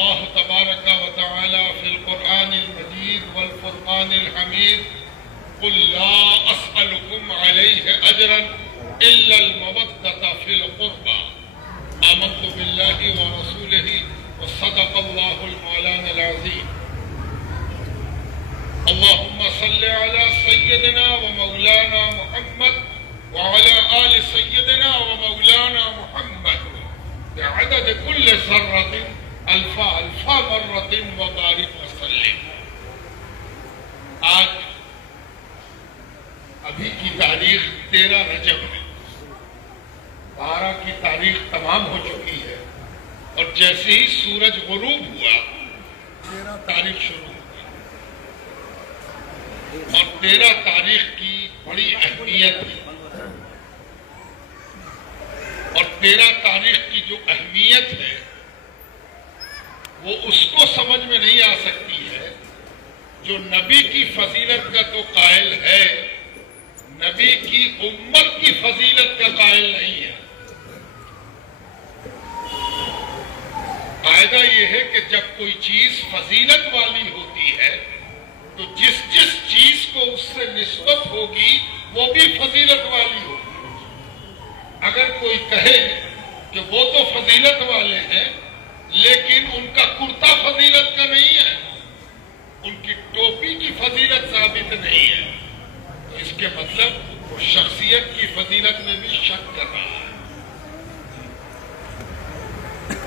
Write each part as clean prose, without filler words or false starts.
الله تبارك وتعالى في القرآن المجيد والفرقان الحميد قل لا أسألكم عليه أجرا إلا المودة في القربى آمنت بالله ورسوله وصدق الله المولانا العظيم اللهم صل على سيدنا ومولانا محمد وعلى آل سيدنا ومولانا محمد بعدد كل ذرة ألف مرة وبارك وسلم. آج ابھی کی تاریخ 13 رجب ہے. 12 کی تاریخ تمام ہو چکی ہے اور جیسے ہی سورج غروب ہوا 13 تاریخ شروع ہوئی اور 13 تاریخ کی بڑی اہمیت ہے اور 13 تاریخ کی جو اہمیت ہے وہ اس کو سمجھ میں نہیں آ سکتی ہے جو نبی کی فضیلت کا تو قائل ہے، نبی کی امت کی فضیلت کا قائل نہیں ہے. قاعدہ یہ ہے کہ جب کوئی چیز فضیلت والی ہوتی ہے تو جس چیز کو اس سے نسبت ہوگی وہ بھی فضیلت والی ہوگی. اگر کوئی کہے کہ وہ تو فضیلت والے ہیں لیکن ان کا کرتا فضیلت کا نہیں ہے، ان کی ٹوپی کی فضیلت ثابت نہیں ہے، تو اس کے مطلب وہ شخصیت کی فضیلت میں بھی شک کر رہا ہے.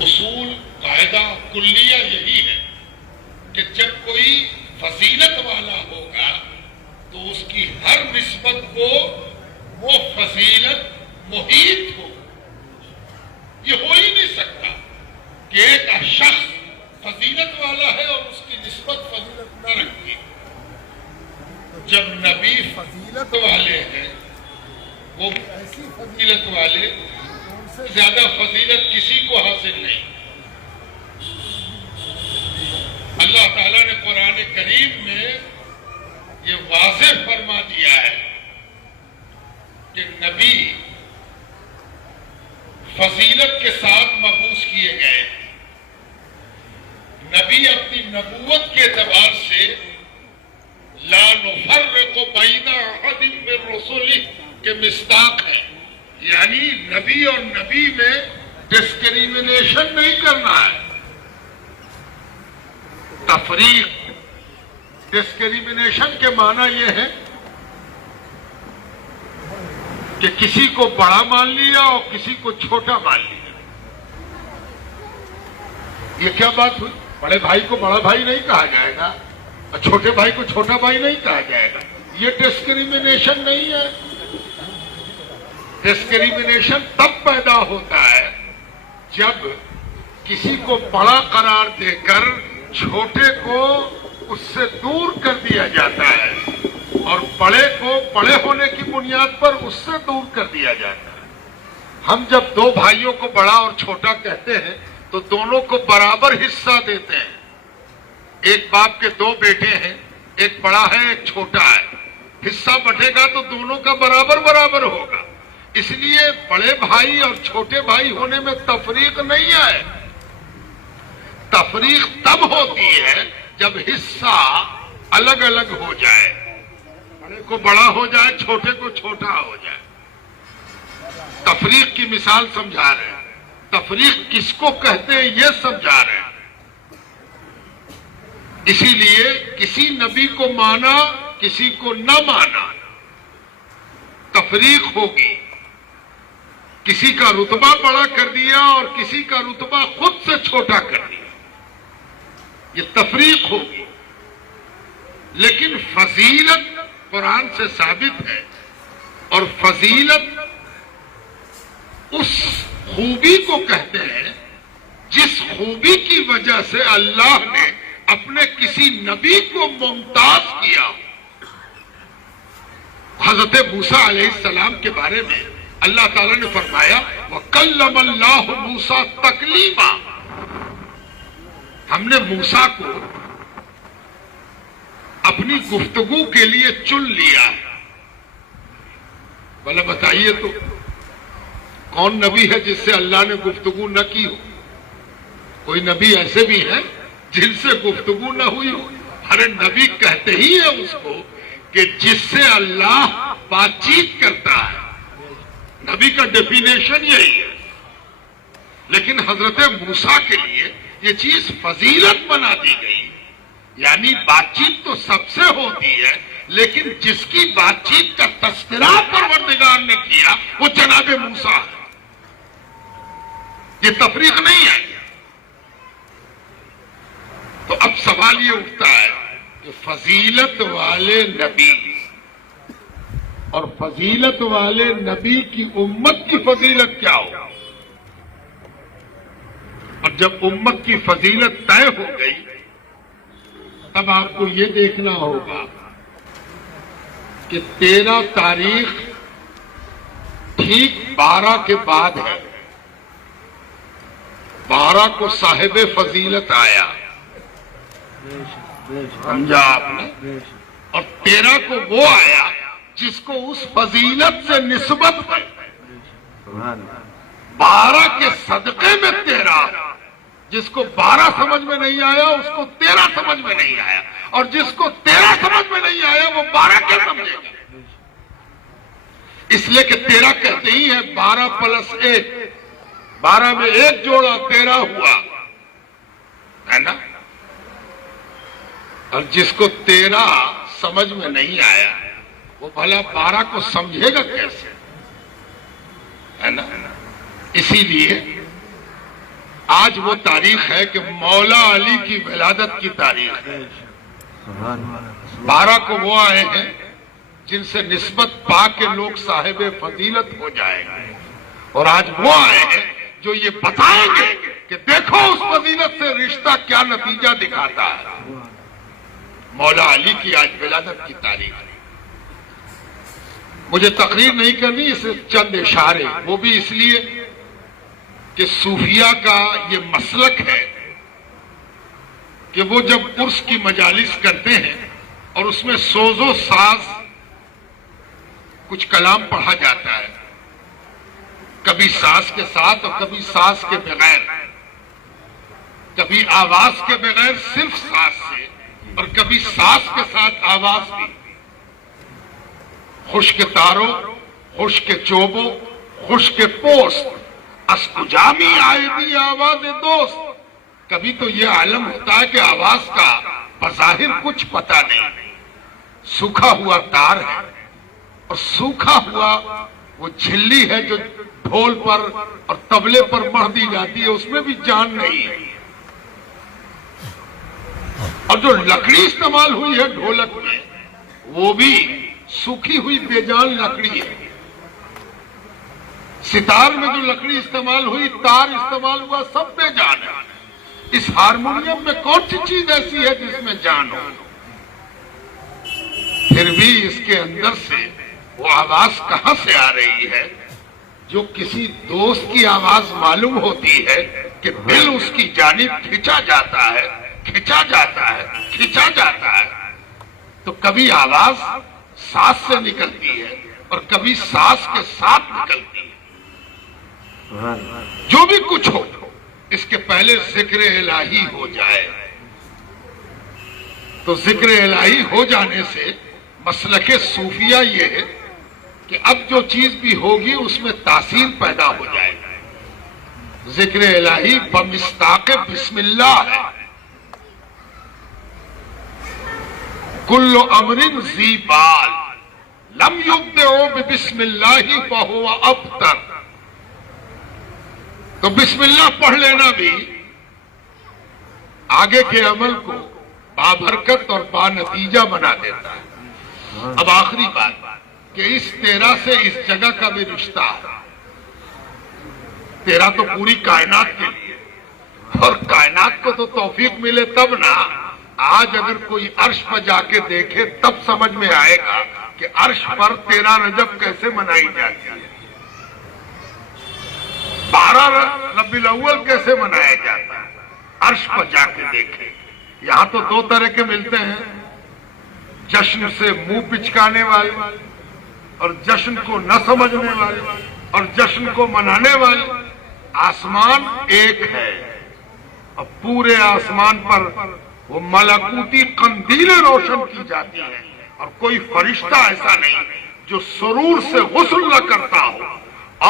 اصول قاعدہ کلیہ یہی ہے کہ جب کوئی فضیلت والا ہوگا تو اس کی ہر نسبت کو وہ فضیلت محیط ہو. یہ ہو ہی نہیں سکتا کہ ایک شخص فضیلت والا ہے اور اس کی نسبت فضیلت نہ رکھے. جب نبی فضیلت والے ہیں وہ ایسی فضیلت والے زیادہ فضیلت کسی کو حاصل نہیں. اللہ تعالیٰ نے قرآن کریم میں یہ واضح فرما دیا ہے کہ نبی فضیلت کے ساتھ مبعوث کیے گئے. نبی اپنی نبوت کے اعتبار سے لا نفرق بین احد من رسله کے مصداق ہے، یعنی نبی اور نبی میں ڈسکریمنیشن نہیں کرنا ہے. تفریق ڈسکریمنیشن کے معنی یہ ہے کہ کسی کو بڑا مان لیا اور کسی کو چھوٹا مان لیا. یہ کیا بات ہوئی؟ بڑے بھائی کو بڑا بھائی نہیں کہا جائے گا اور چھوٹے بھائی کو چھوٹا بھائی نہیں کہا جائے گا. یہ ڈسکریمنیشن نہیں ہے. ڈسکریمنیشن تب پیدا ہوتا ہے جب کسی کو بڑا قرار دے کر چھوٹے کو اس سے دور کر دیا جاتا ہے اور بڑے کو بڑے ہونے کی بنیاد پر اس سے دور کر دیا جاتا ہے. ہم جب دو بھائیوں کو بڑا اور چھوٹا کہتے ہیں تو دونوں کو برابر حصہ دیتے ہیں. ایک باپ کے دو بیٹے ہیں، ایک بڑا ہے ایک چھوٹا ہے، حصہ بٹے گا تو دونوں کا برابر ہوگا. اس لیے بڑے بھائی اور چھوٹے بھائی ہونے میں تفریق نہیں ہے. تفریق تب ہوتی ہے جب حصہ الگ الگ ہو جائے، بڑے کو بڑا ہو جائے چھوٹے کو چھوٹا ہو جائے. تفریق کی مثال سمجھا رہے ہیں. تفریق کس کو کہتے ہیں یہ سمجھا رہے ہیں. اسی لیے کسی نبی کو مانا کسی کو نہ مانا تفریق ہوگی. کسی کا رتبہ بڑا کر دیا اور کسی کا رتبہ خود سے چھوٹا کر دیا، یہ تفریق ہوگی. لیکن فضیلت قرآن سے ثابت ہے اور فضیلت اس خوبی کو کہتے ہیں جس خوبی کی وجہ سے اللہ نے اپنے کسی نبی کو ممتاز کیا. حضرت موسیٰ علیہ السلام کے بارے میں اللہ تعالیٰ نے فرمایا وَكَلَّمَ اللَّهُ مُوسَىٰ تَكْلِيمًا. ہم نے موسیٰ کو اپنی گفتگو کے لیے چن لیا ہے. بھلا بتائیے تو کون نبی ہے جس سے اللہ نے گفتگو نہ کی ہو؟ کوئی نبی ایسے بھی ہیں جن سے گفتگو نہ ہوئی ہو. ارے نبی کہتے ہی ہے اس کو کہ جس سے اللہ بات چیت کرتا ہے. نبی کا ڈیفینیشن یہی ہے. لیکن حضرت موسیٰ کے لیے یہ چیز فضیلت بنا دی گئی. یعنی بات چیت تو سب سے ہوتی ہے، لیکن جس کی بات چیت کا تذکرہ پروردگار نے کیا وہ جناب موسیٰ ہے. یہ تفریق نہیں ہے. تو اب سوال یہ اٹھتا ہے کہ فضیلت والے نبی اور فضیلت والے نبی کی امت کی فضیلت کیا ہو؟ اور جب امت کی فضیلت طے ہو گئی تب آپ کو یہ دیکھنا ہوگا کہ 13 تاریخ ٹھیک 12 کے بعد ہے. 12 کو صاحب فضیلت آیا، سمجھا آپ نے؟ اور 13 کو وہ آیا جس کو اس فضیلت سے نسبت ہے. 12 کے صدقے میں 13. جس کو 12 سمجھ میں نہیں آیا اس کو 13 سمجھ میں نہیں آیا، اور جس کو 13 سمجھ میں نہیں آیا وہ 12 کیا سمجھے گا؟ اس لیے کہ 13 کہتے ہی ہیں 12 + 1، 12 میں 1 جوڑا 13 ہوا ہے نا. اور جس کو 13 سمجھ میں نہیں آیا وہ بھلا 12 کو سمجھے گا کیسے؟ ہے نا. اسی لیے آج وہ تاریخ ہے کہ مولا علی کی ولادت کی تاریخ ہے. 12 کو وہ آئے ہیں جن سے نسبت پا کے لوگ صاحب فضیلت ہو جائیں گے، اور آج وہ آئے ہیں جو یہ بتائیں گے کہ دیکھو اس فضیلت سے رشتہ کیا نتیجہ دکھاتا ہے. مولا علی کی آج ولادت کی تاریخ ہے. مجھے تقریر نہیں کرنی، اسے چند اشارے، وہ بھی اس لیے کہ صوفیہ کا یہ مسلک ہے کہ وہ جب عرس کی مجالس کرتے ہیں اور اس میں سوز و ساز کچھ کلام پڑھا جاتا ہے، کبھی ساز کے ساتھ اور کبھی ساز کے بغیر، کبھی آواز کے بغیر صرف ساز سے، اور کبھی ساز کے ساتھ آواز بھی. خشک تارو، خشک چوبو، خشک پوست، اس کجامی آئے دی آواز دوست. کبھی تو یہ عالم ہوتا ہے کہ آواز کا بظاہر کچھ پتہ نہیں، سوکھا ہوا تار ہے اور سوکھا ہوا وہ جھلی ہے جو ڈھول پر اور طبلے پر مڑ دی جاتی ہے، اس میں بھی جان نہیں ہے. اور جو لکڑی استعمال ہوئی ہے ڈھولک میں وہ بھی سوکھی ہوئی بے جان لکڑی ہے. ستار میں جو لکڑی استعمال ہوئی، تار استعمال ہوا، سب بے جان ہے. اس ہارمونیم میں کون سی چیز ایسی ہے جس میں جان ہو؟ پھر بھی اس کے اندر سے وہ آواز کہاں سے آ رہی ہے؟ جو کسی دوست کی آواز معلوم ہوتی ہے کہ دل اس کی جانب کھینچا جاتا ہے، کھینچا جاتا ہے، کھینچا جاتا ہے. تو کبھی آواز ساز سے نکلتی ہے اور کبھی ساز کے ساتھ نکلتی ہے. جو بھی کچھ ہو اس کے پہلے ذکر الہی ہو جائے. تو ذکر الہی ہو جانے سے مسلک صوفیہ یہ ہے کہ اب جو چیز بھی ہوگی اس میں تاثیر پیدا ہو جائے گی. ذکر الہی بمصداق بسم اللہ ہے. کل امر ذی بال لم یبدأ بسم اللہ فہو ابتر. تو بسم اللہ پڑھ لینا بھی آگے کے عمل کو بابرکت اور با نتیجہ بنا دیتا ہے. اب آخری بات کہ اس 13 سے اس جگہ کا بھی رشتہ ہے. 13 تو پوری کائنات کے لیے، اور کائنات کو تو توفیق ملے تب نا. آج اگر کوئی عرش پر جا کے دیکھے تب سمجھ میں آئے گا کہ عرش پر 13 رجب کیسے منائی جاتی ہے، 12 ربیع الاول کیسے منایا جاتا ہے. عرش پر جا کے دیکھے. یہاں تو 2 طرح کے ملتے ہیں، جشن سے منہ پچکانے والے اور جشن کو نہ سمجھنے والے اور جشن کو منانے والے. آسمان ایک ہے اور اب پورے آسمان پر وہ ملکوتی قندیلیں روشن کی جاتی ہیں اور کوئی فرشتہ ایسا نہیں جو سرور سے غسل نہ کرتا ہو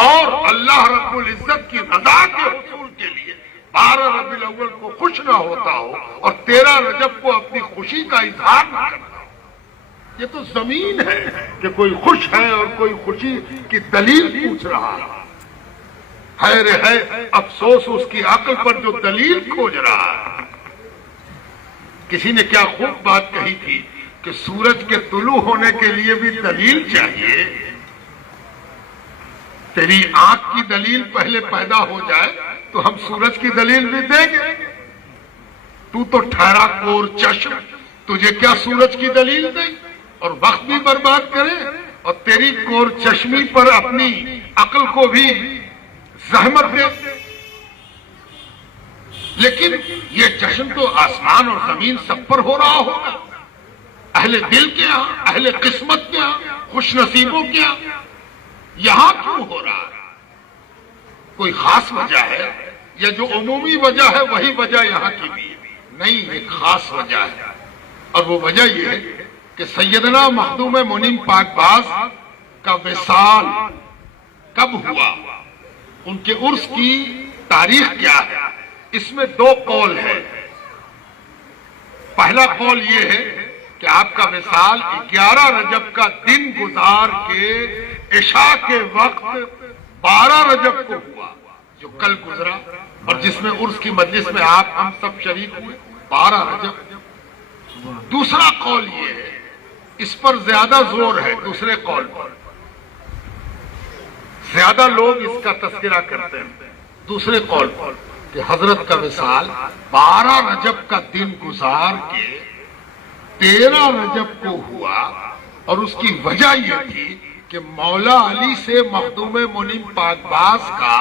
اور اللہ رب العزت کی رضا کے حصول کے لیے 12 ربیع الاول کو خوش نہ ہوتا ہو اور 13 رجب کو اپنی خوشی کا اظہار نہ کرتا ہو۔ یہ تو زمین ہے کہ کوئی خوش ہے اور کوئی خوشی کی دلیل پوچھ رہا ہے۔ خیر ہے افسوس اس کی عقل پر جو دلیل کھوج رہا ہے۔ کسی نے کیا خوب بات کہی تھی کہ سورج کے طلوع ہونے کے لیے بھی دلیل چاہیے۔ تیری آنکھ کی دلیل پہلے پیدا ہو جائے تو ہم سورج کی دلیل بھی دیں گے۔ تو ٹھہرا کور چشم، تجھے کیا سورج کی دلیل دے اور وقت بھی برباد کرے اور تیری کور چشمی پر اپنی عقل کو بھی زحمت دے۔ لیکن یہ جشن تو آسمان اور زمین سب پر ہو رہا ہوگا، اہل دل کے ہاں، اہل قسمت کے ہاں، خوش نصیبوں کے ہاں، یہاں کیوں ہو رہا ہے؟ کوئی خاص وجہ ہے یا جو عمومی وجہ ہے وہی وجہ یہاں کی بھی ہے؟ نہیں، ایک خاص وجہ ہے اور وہ وجہ یہ ہے کہ سیدنا مخدوم منیم پاک باز کا وصال کب ہوا، ان کے عرس کی تاریخ کیا ہے؟ اس میں 2 قول ہے۔ پہلا قول یہ ہے کہ آپ کا وصال 11 رجب کا دن گزار کے عشاء کے وقت 12 رجب کو ہوا، جو کل گزرا اور جس میں عرس کی مجلس میں آپ ہم سب شریک ہوئے، 12 رجب۔ دوسرا قول یہ ہے، اس پر زیادہ زور ہے، دوسرے قول پر زیادہ لوگ اس کا تذکرہ کرتے ہیں، دوسرے قول پر کہ حضرت کا وصال 12 رجب کا دن گزار کے 13 رجب کو ہوا اور اس کی وجہ یہ تھی کہ مولا علی سے مخدوم منیم پاک باز کا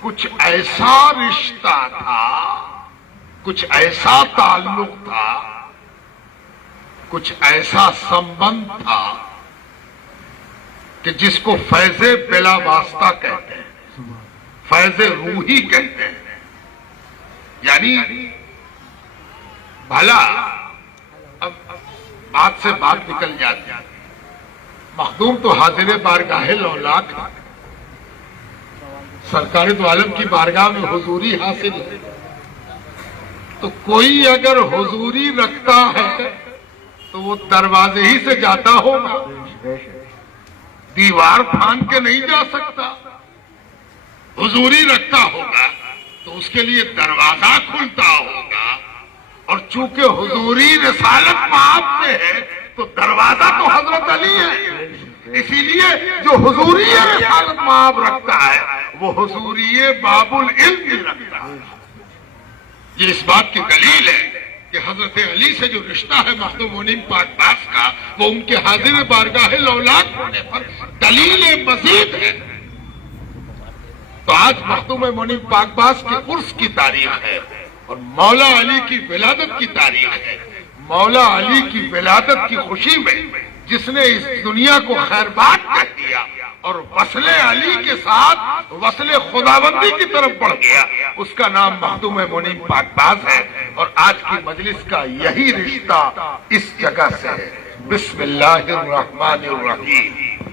کچھ ایسا رشتہ تھا، کچھ ایسا تعلق تھا، کچھ ایسا سمبند تھا کہ جس کو فیض بلا واسطہ کہتے ہیں، فیض روحی کہتے ہیں۔ یعنی بھلا اب بات سے بات نکل جاتی ہے، مخدوم تو حاضر بارگاہ لولاک، سرکار دو عالم کی بارگاہ میں حضوری حاصل ہے، تو کوئی اگر حضوری رکھتا ہے تو وہ دروازے ہی سے جاتا ہوگا، دیوار پھاند کے نہیں جا سکتا۔ حضوری رکھتا ہوگا تو اس کے لیے دروازہ کھلتا ہوگا، اور چونکہ حضوری رسالت مآب سے ہے تو دروازہ تو حضرت علی ہے، اسی لیے جو حضوری رسالت مآب رکھتا ہے وہ حضوری باب العلم بھی رکھتا ہے۔ یہ اس بات کی دلیل ہے کہ حضرت علی سے جو رشتہ ہے مخدوم منیم پاک باز کا، وہ ان کے حاضر بارگاہ لولاک ہونے پر دلیل مزید ہے۔ تو آج مخدوم منیم پاک باز کے عرس کی تاریخ ہے اور مولا علی کی ولادت کی تاریخ ہے۔ مولا علی کی ولادت کی خوشی میں جس نے اس دنیا کو خیر بات کہہ دیا اور وصل علی کے ساتھ وصل خداوندی کی طرف بڑھ گیا، اس کا نام مخدوم منیم پاک باز ہے، اور آج کی مجلس کا یہی رشتہ اس جگہ سے ہے۔ بسم اللہ الرحمن الرحیم۔